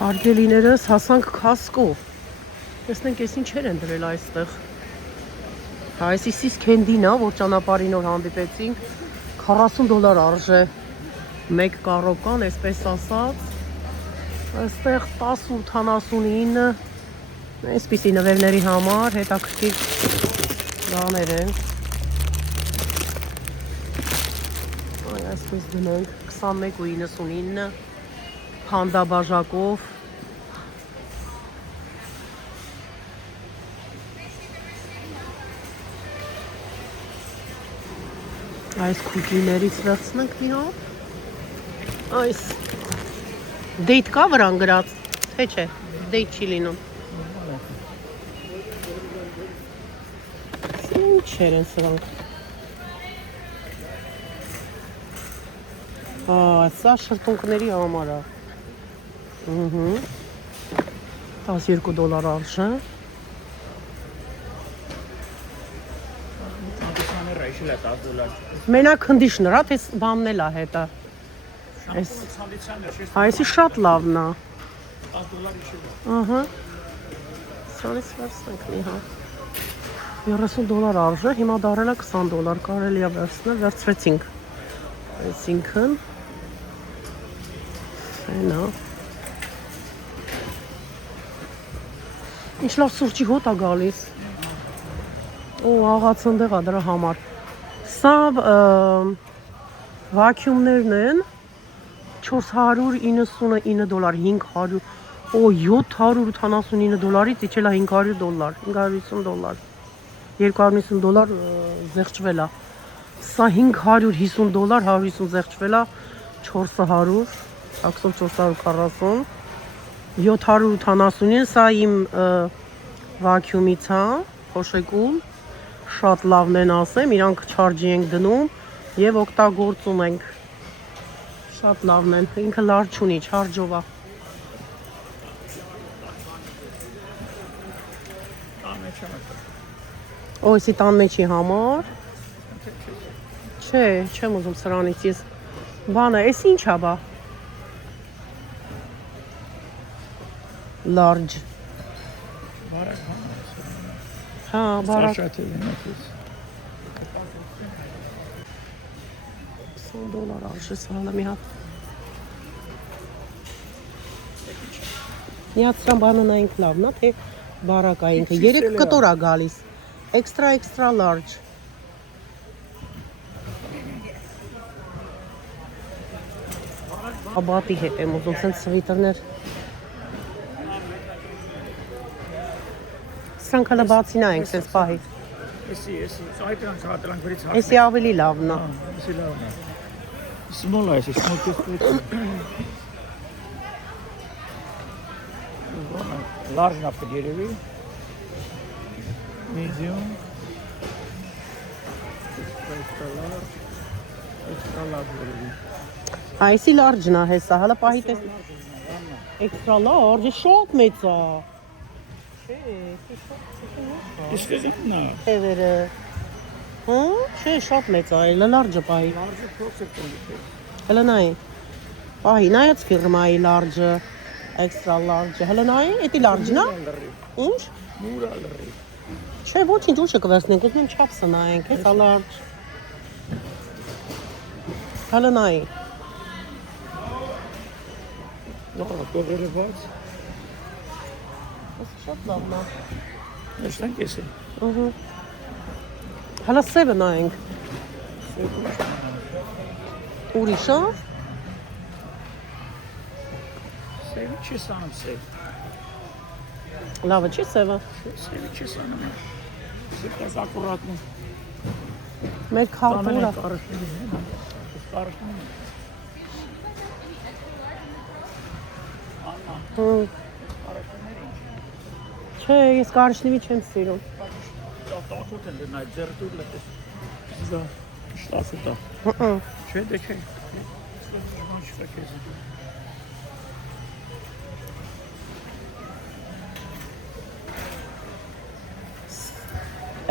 Հարգելիներս հասանք Costco։ Տեսնենք ես ինչեր են դրել այստեղ։ Այս իսիս քենդին է, որ ճանապարհին օր հանդիպեցինք, $40 արժե մեկ կարոկան, այսպես ասած։ Այստեղ 10.89 այսպիսի նվերների համար հետաքրքիր բաներ են։ Այսպես դնենք 21.99 Panda բաժակով։ Այս քուկիներից վերցնենք մի հատ։ Այս date կա վրան գրած, թե չէ, date չի լինում։ Ինչեր են սրանք։ Սա շրթունքների համար է։ $12 արժե։ Մենակ conditioner, թե բանն էլ է հետը։ Այսի շատ լավն է։ $10 Սրանից վերցնենք մի հատ։ $30 արժե, հիմա դարել է $20, կարելի է վերցնել, վերցրեցինք։ Այսինքն Այնա։ Ինչ լավ սուրճի հոտ է գալիս։ Ու աղացնդեղ է դրա համար։ Սա վակյումներն են $499, $500, $789-ից իջել է $500, $550, $250 զեղչվել է։ Սա $550, $150 զեղչվել է, 400, ակսում 440, 789, սա իմ վակյումից է, փոշեկում, շատ լավն են ասեմ, իրանք չարջի ենք դնում և օգտագործում ենք, շատ լավն են, ինքը լարջ ունի, չարջով է։ Օյսի տան մեջի համար, չէ, չեմ ուզում սրանից ես, բանը, ես ինչ է բա։ Large. Հա, բարակ։ $20 արժե սալը մի հատ։ Միացրան բանանայինք լավն է, թե բարակ է ինքը։ 3 կտոր է գալիս։ Extra large։ Աբատի հետ եմ ուզում, սենց սվիտերներ։ Սրանք հələ բացի նայենք, սենց պահի։ Էսի ավելի լավն է։ Small է, small կեսպետ։ Large նապ կդերևի։ Medium։ Extra large դերևի։ Այսի լարջն է հեսա, հələ պահի տես։ Extra large, շատ մեծ է։ Իսկեզանն է։ Թևերը։ Չէ, շատ մեծ է, լարջը պահի։ Large փոքր կոնդի։ Հələ նայ։ Պահի, նայած ֆիրմայի լարջը, extra large, հələ նայ, էդի լարջն է։ Ինչ։ Մուրա լրի։ Չէ, ոչինչ ուշը կվերցնենք, ուզում եմ չափսը նայենք, հեսա լարջ։ Հələ նայ։ Կողերը բաց։ Շատ լավն է։ Նշտանք ես է։ Հələ սևը նայենք։ Ուրիշ է։ Սևի չի սանում սև։ Լավը չի սևը։ Սևի չի սանում։ Սևս ակուրատն է։ Մեր քարտուրա։ Կարշնում Չէ, ես կարշնիվի չեմ սիրում։ Տախոտ են դնայ, ձերտուր լետես։ Զա, շտասուտ է։ Չէ, դե չէ։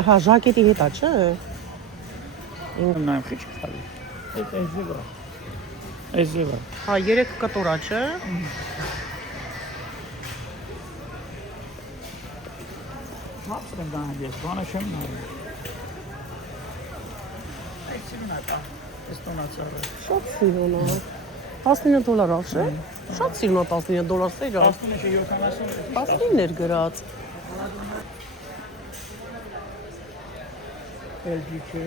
Հա, ժակետի հետ է, չէ։ Նայմ խիչ կխալի։ Այդ էզևա։ Էզևա։ Հա, 3 կտորա, չէ։ Հարցրեմ դան ես, բանը չեմ նայում։ Այդ սիրուն է կա, ես տոնացարը։ Շատ սիրուն է։ $19 արշե։ Շատ սիրուն է $19 սերա։ 19 էր գրած։ LG չէ։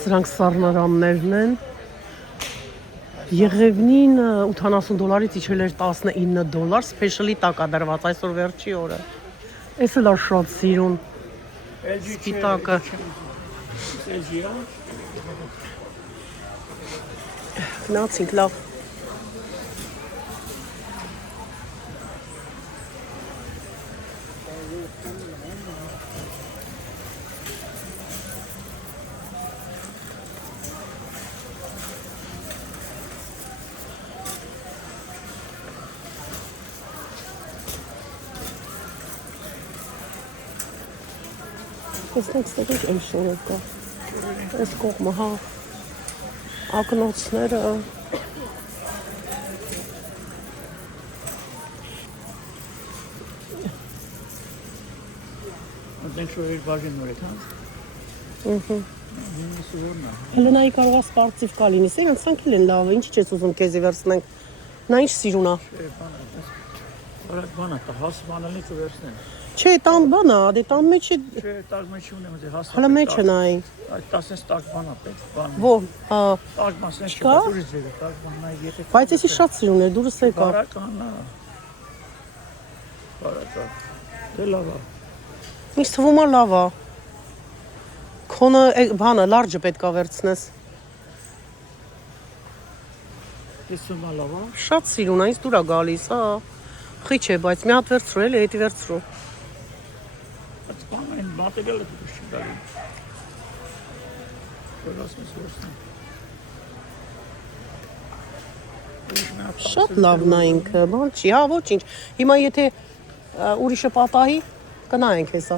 Սրանք սառնարաններն են։ Եղևնին $80-ից իջել էր $19, սպեշալի տակ է դրված այսօր վերջի օրը։ Էս էլ է շատ սիրուն։ Սպիտակը։ LG-ա։ Գնացինք լավ։ Տեսնենք ստեղ ինչ շորով կա։ Այս կողմը, հա։ Ակնոցները։ Դեն շորեր բաժին նոր եք, հա։ Հելենայի կարող է սպարտիվ կա լինի, սրանք էլ են լավ է, ինչի չես ուզում քեզի վերցնենք։ Նա ինչ սիրուն է։ Բարակ բան է, հաս բանալի կվերցնեն։ Չէ, տան բան է, դե տան մեջ է։ Չէ, տակ մեջ ունեմ, դե հաս։ Հələ մեջը նայ։ Այդ 10 տակ բան է, պետք բան։ Ո՞ր, հա։ Տակ բան սենց Կա։ չկա, ձերը, տակ բանն է, եթե։ Բայց էսի շատ սիրուն է, դուրս եկա։ Բարական է։ Բարակա։ Դե լավ է։ Ինչ թվում է լավ է։ Քոնը բանը լարջը պետք է վերցնես։ Տեսում է լավ է։ Շատ սիրուն է, ինձ դուր է գալիս, հա։ Խիչ է, բայց մի հատ վերցրու էլի, հետի վերցրու։ Այդ բանը այն մատերիալը դուրս չի գալի։ Որոշ վերցնեմ։ Շատ լավն է ինքը, բան չի, հա, ոչինչ։ Հիմա եթե ուրիշը պատահի, կնայենք հեսա։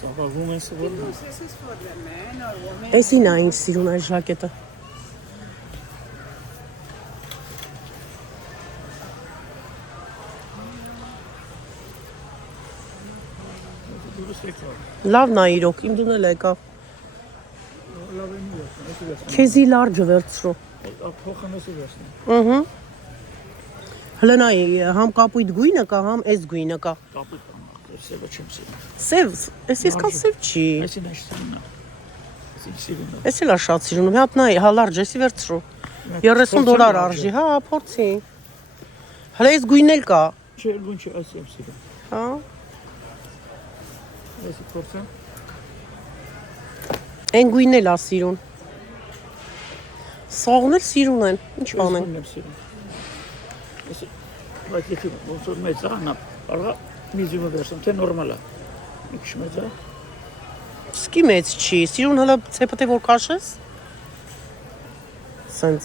Սավաղում են սվորն է։ Էսին է ինչ սիրուն այս ժակետը։ Դուրս եկա։ Լավն է իրոք, իմ դուն էլ եկա։ Լավ եմ վերցնում։ Քեզի լարջը վերցրու։ Փոխան էսի վերցնում։ Ըհը։ Հլենայի, համ կապույտ գույնը կա, համ էս գույնը կա։ Կապիտ բան է, սևը չեմ սիրում։ Սև, էս իսկան սև չի։ Էսին է սիրուն է։ Էսին սիրուն է։ Էս էլ է շատ սիրուն, մի հատ նայ, հա լարջ, էսի վերցրու։ $30 արժի, հա, փորձի։ Հələ էս գույնն էլ կա։ Չէ, գույն չէ, այս եմ սիրում։ Հա։ Էսի փորձեմ։ Այն գույնն էլ է սիրուն։ Սողն էլ սիրուն են, ինչ բան են։ Եմ սիրում։ Էսի, բայց եթե ոնց որ մեծ է, նա կարող է միզիմը վերցնում, թե նորմալ է։ Մի քիչ մեծ է։ Սկի մեծ չի, սիրուն հələ ցեպը թե որ քաշես։ Սենց։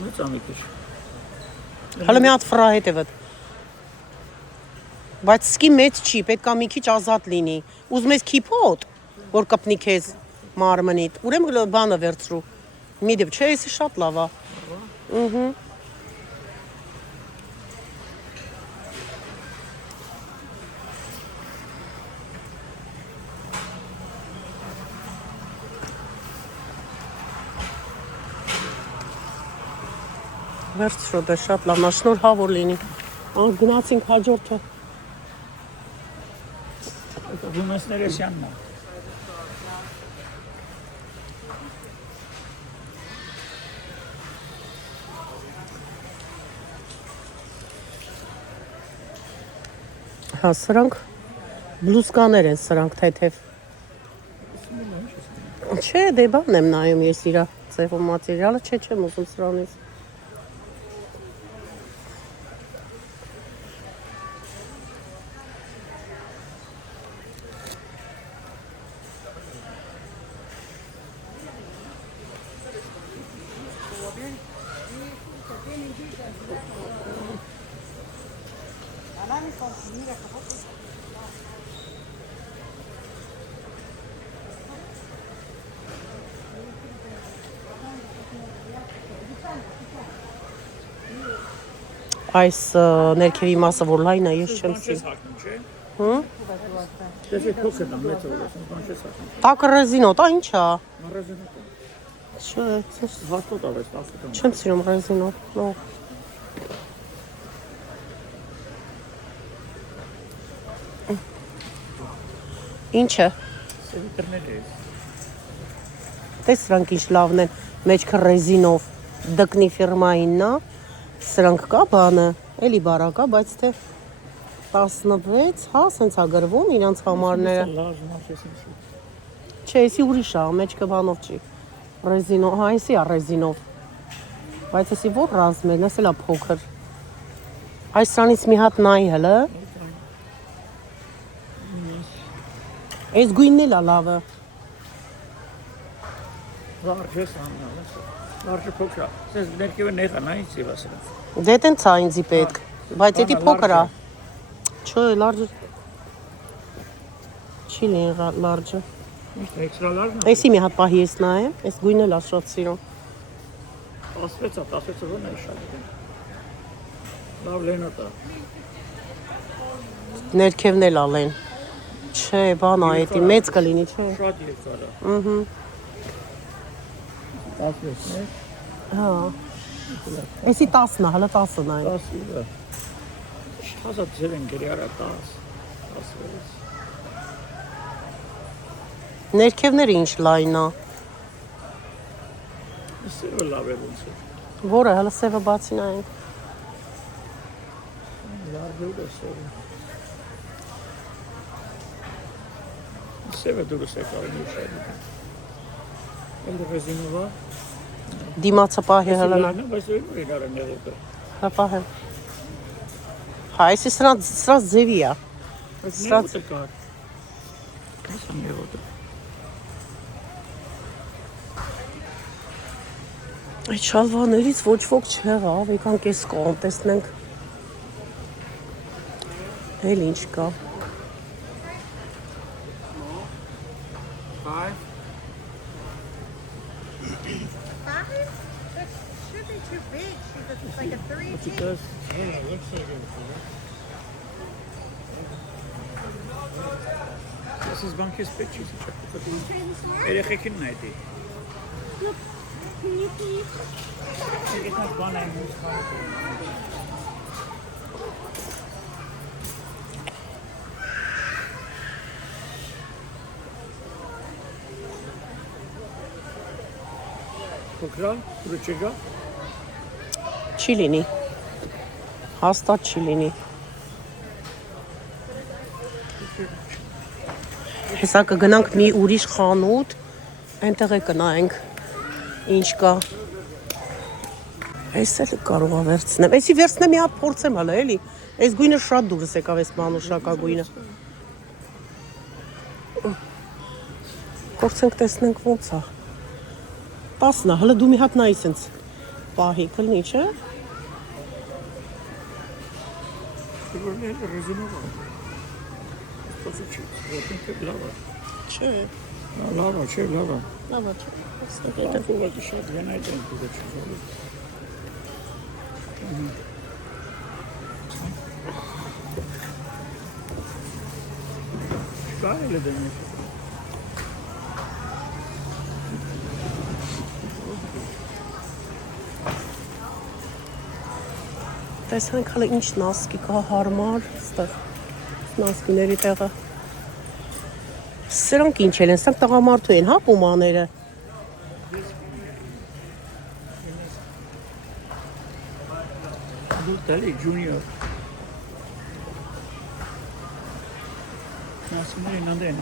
Մեծ է մի քիչ։ Հələ մի հատ ֆրա հետևդ։ Բայց սկի մեծ չի, պետք է մի քիչ ազատ լինի։ Ուզում ես քիփոտ, որ կպնի քեզ մարմնիդ։ Ուրեմն բանը վերցրու։ Մի դեպ չէ, էսի շատ լավ է։ Ըհը։ Վերցրու, դե շատ լավն է, շնորհավոր լինի։ Գնացինք հաջորդը։ Գումես Ներեսյանն է։ Հա, սրանք բլուսկաներ են, սրանք թեթև։ Չէ, դե բան եմ նայում ես իրա ձևով մատերիալը, չէ, չեմ ուզում սրանից։ այս ներքևի մասը որ լայն է, ես չեմ սիրում։ հակնում, չէ։ Հմ։ Դες փոքր նա մեծ որ ասում, բան չես հակնում։ Տակը ռեզինոտ, ի՞նչ է։ Մառազենը։ Չէ, Հաստատ ավես 10 տան։ չեմ սիրում ռեզինոտ։ Նո։ Ինչ է։ Սերիկրներ է։ Տես սրանք ինչ լավն են, մեջքը ռեզինով դկնի ֆիրմայինն է, սրանք կա բանը, էլի բարակա, բայց թե 16, հա, սենց է գրվում իրանց համարները։ Լավ, մաշես ինչ։ Չէ, էսի ուրիշ է, մեջքը բանով չի։ Ռեզինով, հա, էսի է ռեզինով։ Բայց էսի որ ռազմելն, էս էլ է փոքր։ Այս սրանից մի հատ նայ հլը։ Այս գույնն էլ է լավը։ Լարժը սանալ, լարժը փոքր է։ Սենց ներքևը նեղան, այն սիվասը։ Դե տենց է ինձի պետք, բայց էդի փոքր է։ Չէ, լարջը։ Չի լինի լարջը։ Ինչ էքստրա լարժն է։ Էսի մի հատ պահի ես նայեմ, այս գույնն էլ է շատ սիրում։ 16-ը ո՞րն է շատ։ Լավ լենոտ է։ Ներքևն էլ ալեն։ Չէ, բան է, էդի մեծ կլինի, չէ։ Շատ երկար է։ Ըհը։ 16-ն է։ Հա։ Էսի 10-ն է, հələ 10-ը նայ։ 10-ը։ Շտազա ձև են գրի արա 10։ 16։ Ներքևները ինչ լայն է։ Սևը լավ է ոնց է։ Որը, հələ սևը բացի նայենք։ Լավ է սևը։ Սևը դուրս է կարելի ուշել։ Էլ ռեզինով է։ Դիմացը պահի հələ նայ։ Բայց ու իրար են եղել։ Հա պահեմ։ Հա, էսի սրանց ձևի է։ Սրանց է կար։ Ո՞ւս է եղել։ Այդ շալվաներից ոչ ոք չեղավ, եկանք էս կողմ տեսնենք։ Էլ ինչ կա։ Five? That should be too big. She's like a 3 It does. Yeah, it looks like it. This is Banki's pictures. Երեխեքին նայդի։ Can you please? Երեխեքին բան այն մուս խաղ։ Փոքրա, ուրիշեգա։ Չի լինի։ Հաստատ չի լինի։ Հեսա կգնանք մի ուրիշ խանութ, այնտեղ է կնայենք ինչ կա։ Այս էլ կարող է վերցնեմ։ Էսի վերցնեմ մի հատ փորձեմ հələ էլի։ Այս գույնը շատ դուրս եկավ այս մանուշակա գույնը։ Փորձենք տեսնենք ոնց է։ 10-ն է, հələ դու մի հատ նայ սենց պահի կլինի, չէ։ Որն է ռեզինով։ Պոզիցիա, որտեղ լավ է։ Չէ, Լավ է, չէ, լավ է։ լավ է։ Դա ֆուտբոլի շատ գնայդ են դուք։ Կարելի է դնել։ Տեսանք հələ ինչ նասկի կա հարմար, ստեղ նասկիների տեղը։ Սրանք ինչ են, սրանք տղամարդու են, հա, պումաները։ Դու դալի ջունիոր։ Նասիների նանդեն։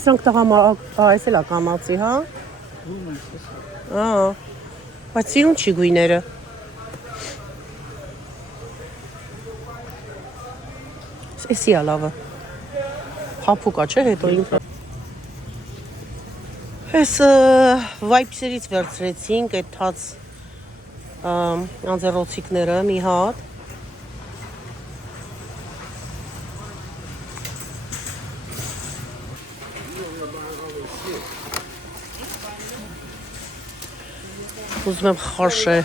Սրանք այս էլ է կամացի, հա։ Ա, բայց սիրուն չի գույները։ Էսի է լավը։ Փափուկ է, չէ, հետո ինքը։ Այս վայփսերից վերցրեցինք այդ թաց անձեռոցիկները մի հատ։ Ուզում եմ խաշե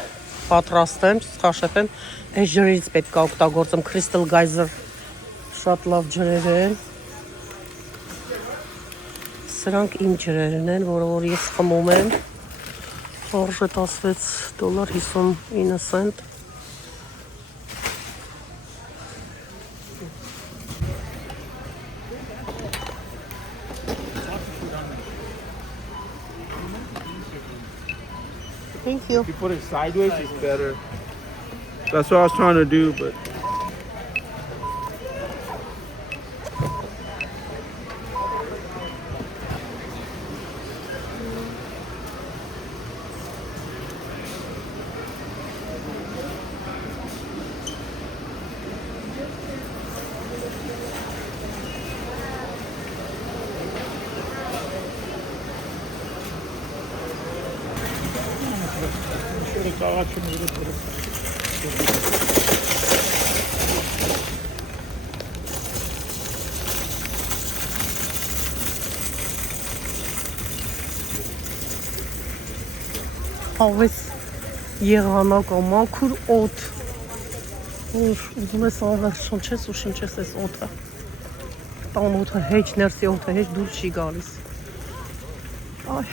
պատրաստեմ, խաշեպեմ, այս ջրերից պետք է օգտագործեմ, Crystal Geyser շատ լավ ջրեր են։ Սրանք իմ ջրերն են, որը որ ես խմում եմ, արժե $16.59 Thank you. If you put it sideways, it's better. That's what I was trying to do, but Հավես եղանակ մաքուր օդ, որ ուզում ես անվերջ շնչես ու շնչես այս օդը, տան օդը հեչ, ներսի օդը հեչ դուրս չի գալիս, այ,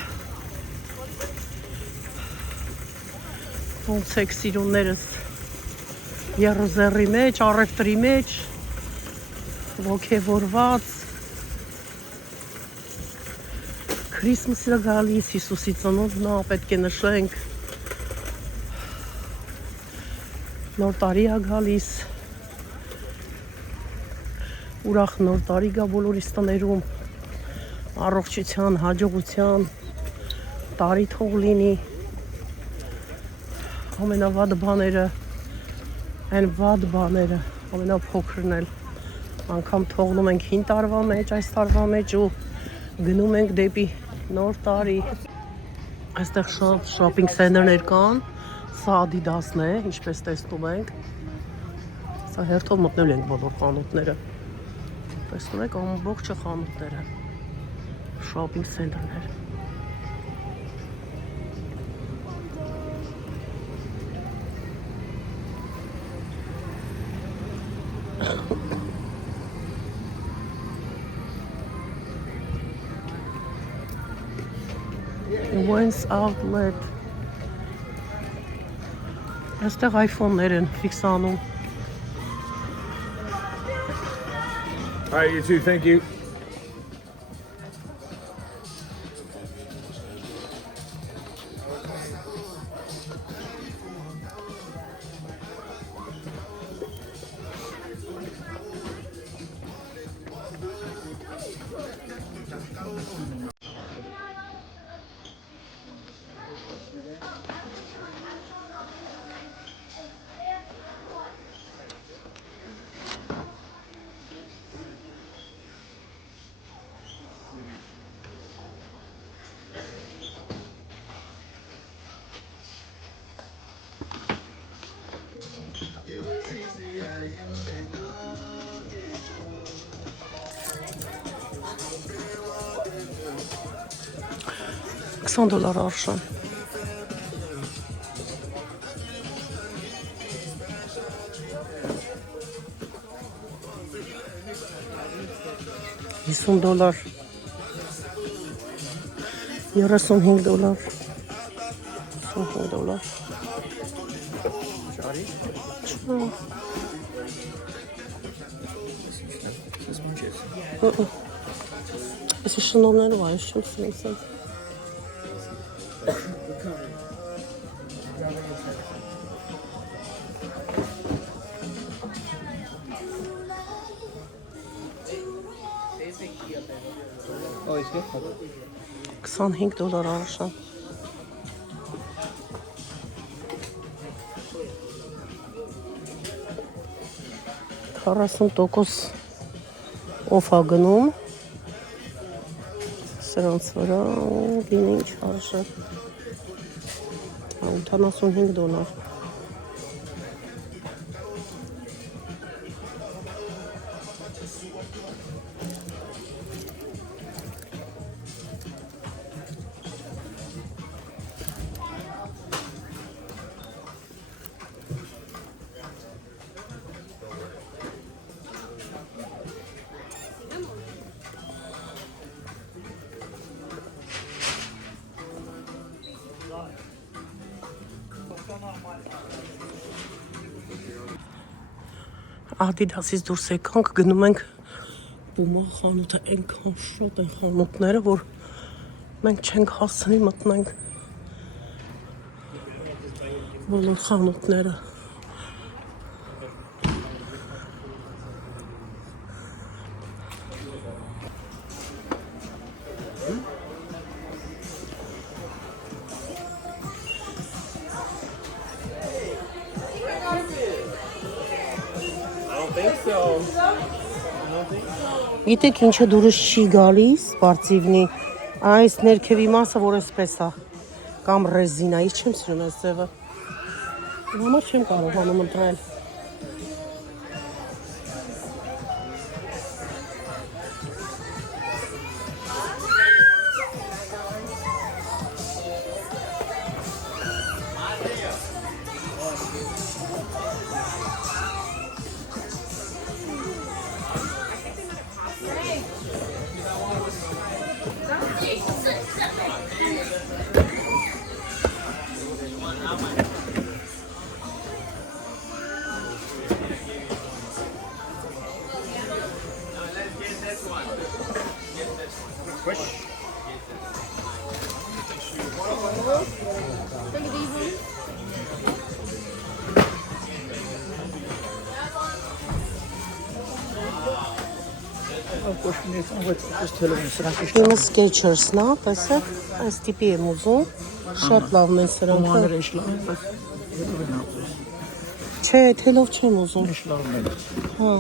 ոնց եք սիրուններս, եռուզեռի մեջ, առևտրի մեջ, ոգևորված, Քրիսմասը գալիս, Հիսուսի ծնունդն է, պետք է նշենք, նոր տարի է գալիս, ուրախ նոր տարի գա բոլորիս տներում, առողջության, հաջողության, տարի թող լինի, ամենավատ բաները, այն վատ բաները, ամենափոքրն էլ, անգամ թողնում ենք հին տարվա մեջ, այս տարվա մեջ ու գնում ենք դեպի նոր տարի, այստեղ շատ շոփինգ սենթերներ կան, սա Adidas-ն է, ինչպես տեսնում ենք, սա հերթով մտնել ենք բոլոր խանութները, տեսնում եք ամբողջը խանութները, շոփինգ սենթերներ, Wens outlet. Այստեղ iPhone-ներ են ֆիքսանում։ all right, you too. Thank you. $20 արժան։ $50, $35, $35։ Այս շնորհներով այս չեմ սրեցել։ $25 արժան։ $40% օֆ է գնում։ սրանց վրա, գինը ինչ արժե, 85 դոլար։ Adidas-ից դուրս եկանք, գնում ենք Puma խանութը, այնքան շատ են խանութները, որ մենք չենք հասցնի մտնենք բոլոր խանութները։ Գիտեք ինչը դուրս չի գալիս, բարձիվնի, այս ներքևի մասը, որ էսպես է, կամ ռեզինա, ես չեմ սիրում այս ձևը, համար չեմ կարողանում ընտրել։ Իմը Skechers-ն է, տեսեք, այս տիպի եմ ուզում, շատ լավն են սրանքը։ Չէ, թելով չեմ ուզում։ Հա։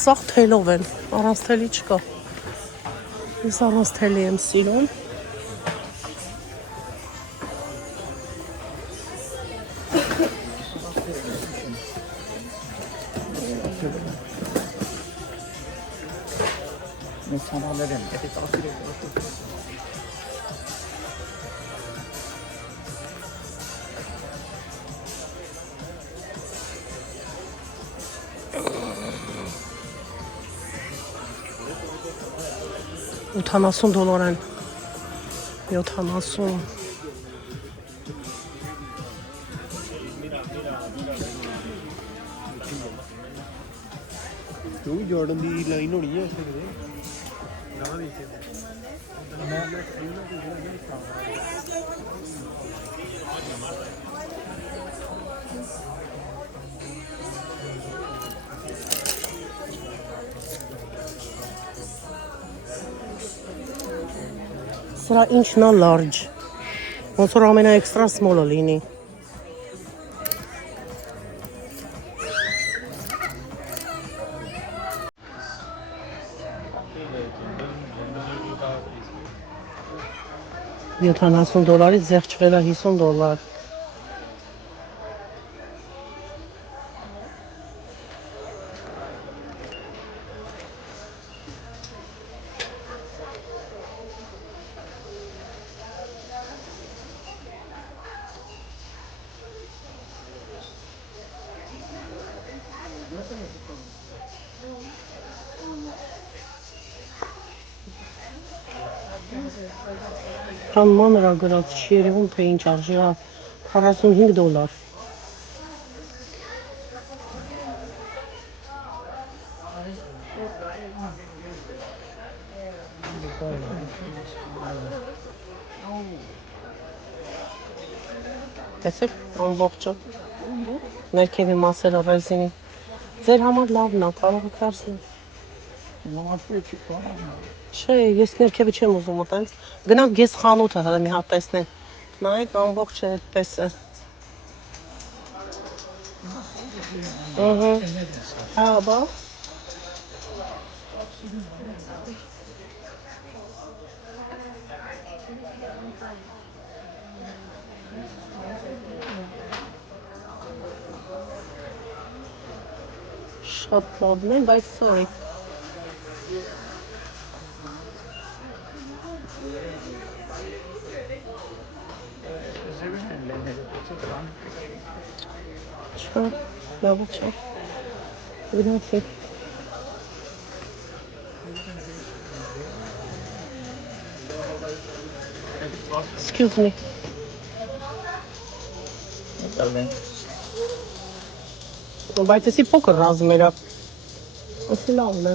Սաղ թելով են, առանց թելի չկա։ Ես առանց թելի եմ սիրում։ Mēs համաներեմ, եթե 10 $80 են, 70։ ਤੂੰ ਜਾਰਡਨ ਦੀ ਲਾਈਨ ਹੋਣੀ ਹੈ ਇੱਥੇ ਕਿਤੇ Սրա ինչն է large, ոնց որ ամենա էքստրա small-ը լինի։ $70-ից զեղչվել է $50։ Կան մանրա գրած, չի երևում, թե ինչ արժի, $45։ Տեսեք, ամբողջը, ներքևի մասերը ռեզինի, Ձեր համար լավն է, կարող եք հարցնել։ Նամակը չի կարող։ Չէ, ես ներքևը չեմ ուզում ուտենց։ Գնանք գես խանութը հələ մի հատ տեսնեն։ Նայեք ամբողջ է այդպես է։ Ահա։ Հա, բա։ Շատ լավն է, բայց sorry։ Չէ, լավ չէ։ Գնացի։ Excuse me։ Բայց էսի փոքր ռազմեր է։ Էսի լավն է։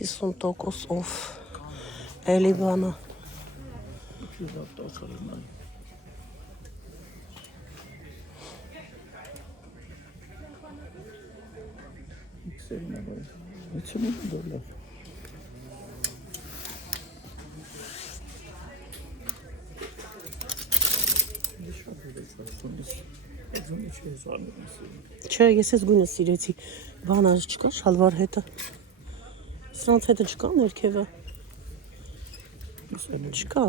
Իսուն տոկոս օվ էլի բանը։ Չէ, ես ես գույնը սիրեցի։ Բանը չկա շալվար հետը։ Սրանց հետը չկա ներքևը։ Չկա։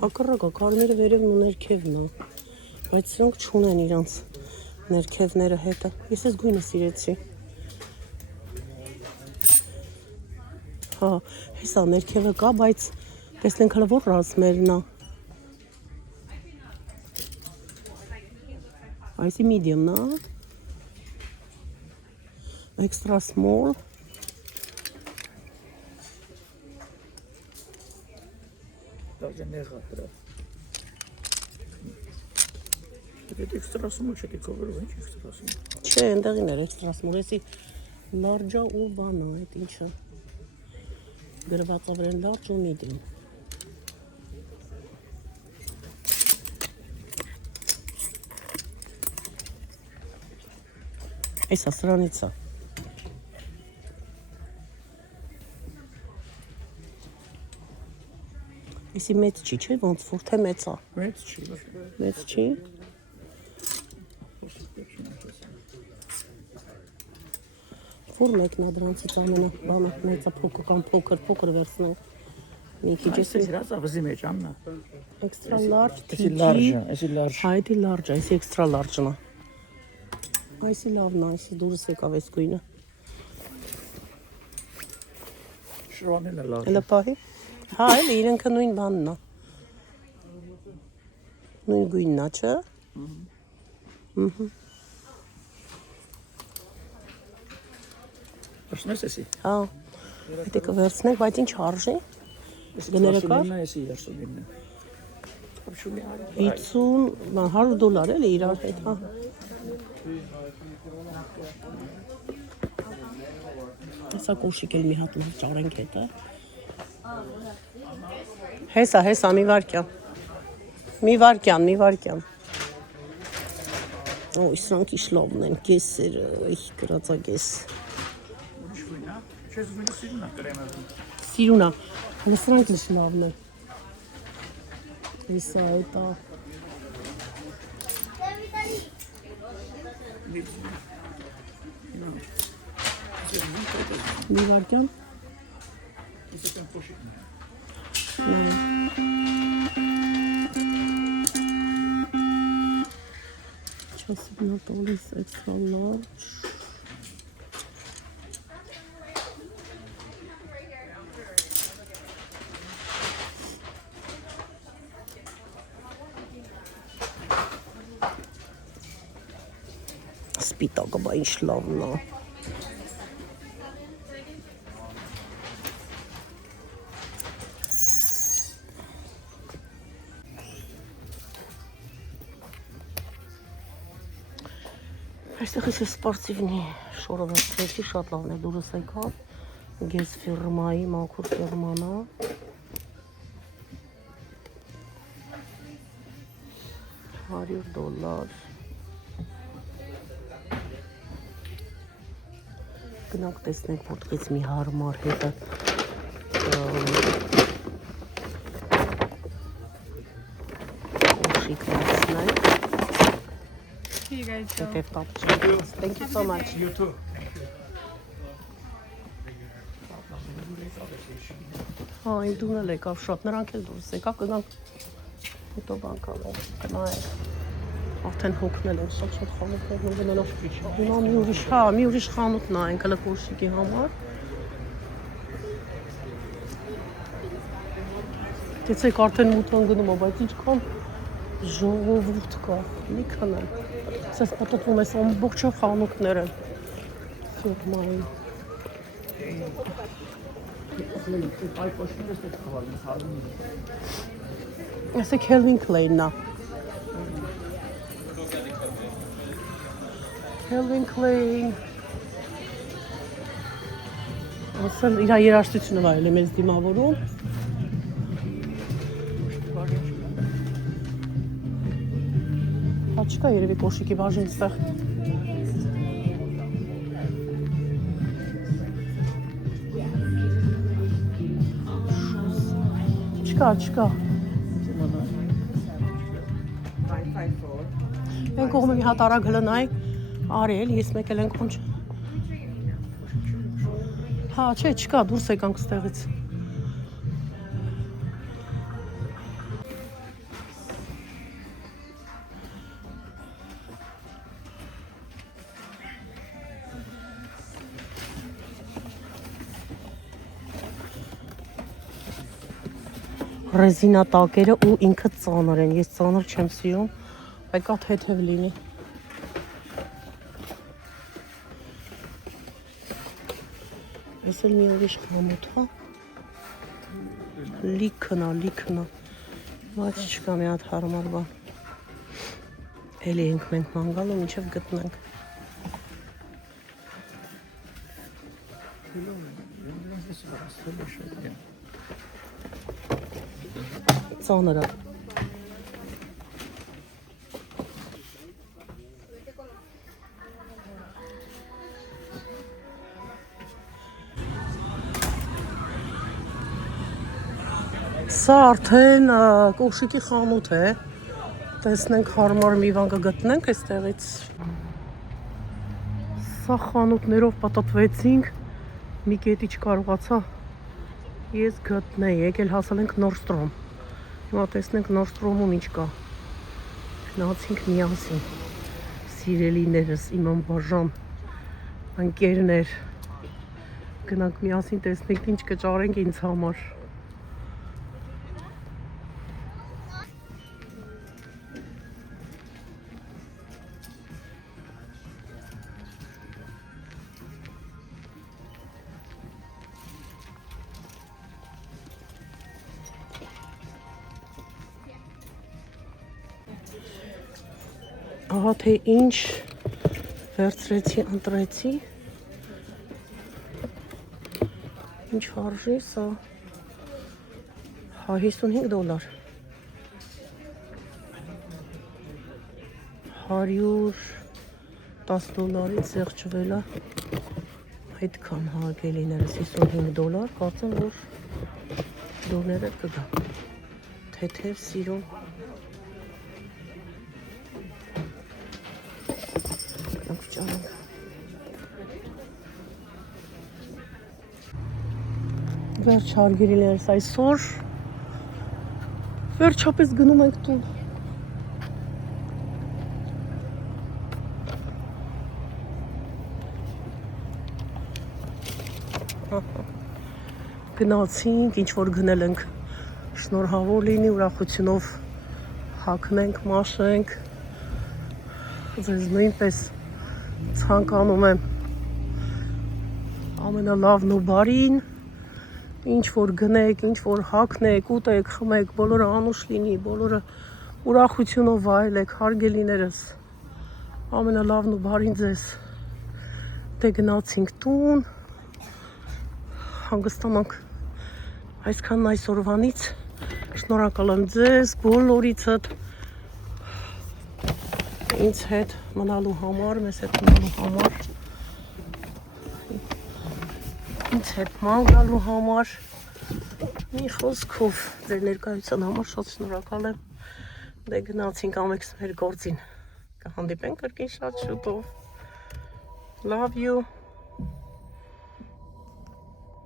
Հակառակը կարմիրը վերևն ու ներքևն է։ Բայց սրանք չունեն իրանց ներքևները հետը։ Ես ես գույնը սիրեցի։ Հա, հեսա ներքևը կա, բայց տեսնենք հələ որ ռազմերն է։ Այսի medium-ն է։ Extra small։ Даже не гадра. Это extra small չէ, cover ինչ extra small։ Չէ, այնտեղին էր extra small, էսի large-ը ու բանը, այդ ինչը։ Գրված է վրան large ու medium։ Էսա սրանից է։ Էսի մեծ չի, չէ, ոնց որ թե մեծ է։ Մեծ չի։ Մեծ չի։ Որ մեկն է դրանցից ամենա բանը մեծը փոքր կամ փոքր վերցնել։ Մի քիչ էսի Սիրած ավզի մեջ ամնա։ extra large, Էսի large, էսի large։ Հայ դի large, էսի extra large-ն է։ Այսի լավն է, այսի դուրս եկավ այս գույնը։ Շրոանելը large։ Էլա պահի։ Հա, էլի իրենքը նույն բանն է։ Նույն գույնն է, չէ։Աշնես էսի։ Հա։ Պետք է վերցնենք, բայց ինչ արժի։ Գները կար։ Էսի 39։ 50, $100 էլի իրար հետ, հա։ Հեսա կոշիկ էլ մի հատ լավ ճարենք հետը։ Հեսա, մի վարկյան։ Ոյ, սրանք իշ լավն են, կեսերը, այ գրածագես։ Չես գույնը սիրուն է կրեմը։ Սիրուն է, հələ սրանք իշ լավն են։ Հեսա, այտա։ Մի վարկյան։ Չասիգնատորիս extra large։ սպիտակը, բա ինչ լավն է։ Այստեղ է սպորտիվնի շորովացրեցի, շատ լավն է, դուրս եկավ, գես ֆիրմայի, մաքուր ֆիրմանա, $100, գնանք տեսնենք, որտեղից մի հարմար հետը կոշիկ լացնենք, Here you guys go. հետև տապ չենք, thank you so much. You too. Հա, իմ դուն էլ եկավ շատ, նրանք էլ դուրս եկավ, կգանք հետո բան կալենք, կնայենք, արդեն հոգնել են շատ խանութներն ու գնանով, հիմա մի ուրիշ խանութ նայենք, հլը կոշիկի համար, դեցեք արդեն մութան գնում, բայց ինչքան ժողովուրդ կա, լիքն են, սես պտտվում ես ամբողջը խանութներ են, ֆիրմային, Ese Calvin Klein'na. Calvin Klein. Ասել իր երաժշտությունը վայել է մեզ դիմավորում։ Հա չկա երևի կոշիկի բաժին ստեղ։ Չկա։ Մենք կողմը մի հատ արագ հլնայ, արել, ես մեկ էլ ենք ոնչ։ Հա, չէ, չկա, դուրս եկանք ստեղից։ Ռեզինա տակերը ու ինքը ծանր են, ես ծանր չեմ սիրում, եկա թեթև լինի։ Ես էլ մի ուրիշ խանութ, հա։ Լիքն է, բայց չկա մի հատ հարմար բան։ Էլի ենք մենք ման գալու, մինչև գտնենք։ Ծանր է։ Սա արդեն կոշիկի խանութ է, տեսնենք հարմար մի բան կգտնենք այստեղից։ Սա խանութներով պատտվեցինք, մի կետի չկարողացա ես գտնեի, եկել հասել ենք Նորդստրոմ։ Հիմա տեսնենք Նորդստրոմում ինչ կա։ Գնացինք միասին, սիրելիներս, իմ անբաժան ընկերներ, գնանք միասին տեսնենք ինչ կճարենք ինձ համար։ Ահա թե ինչ վերցրեցի, ընտրեցի, ինչ արժի սա, հա $55, 110$-ից զեղչվել է, այդքան հա գելիներս $55, կարծեմ որ դուրները կգա, թեթև սիրում, Վերջ հարգելիներս այսօր վերջապես գնում ենք տուն։ Գնացինք, ինչ որ գնել ենք, շնորհավոր լինի, ուրախությունով հագնենք, մաշենք, ձեզ նույնպես ցանկանում եմ ամենալավն ու բարին, ինչ որ գնեք, ինչ որ հագնեք, ուտեք, խմեք, բոլորը անուշ լինի, բոլորը ուրախությունով վայելեք, հարգելիներս, ամենալավն ու բարին ձեզ։ Դե գնացինք տուն, հանգստանանք այսքանն այսօրվանից, շնորհակալ եմ ձեզ, բոլորիցդ, ինձ հետ մնալու համար, մեզ հետ մնալու համար, ինձ հետ ման գալու համար, մի խոսքով ձեր ներկայության համար շատ շնորհակալ եմ, դե գնացինք ամենքս մեր գործին, կհանդիպենք կրկին շատ շուտով, love you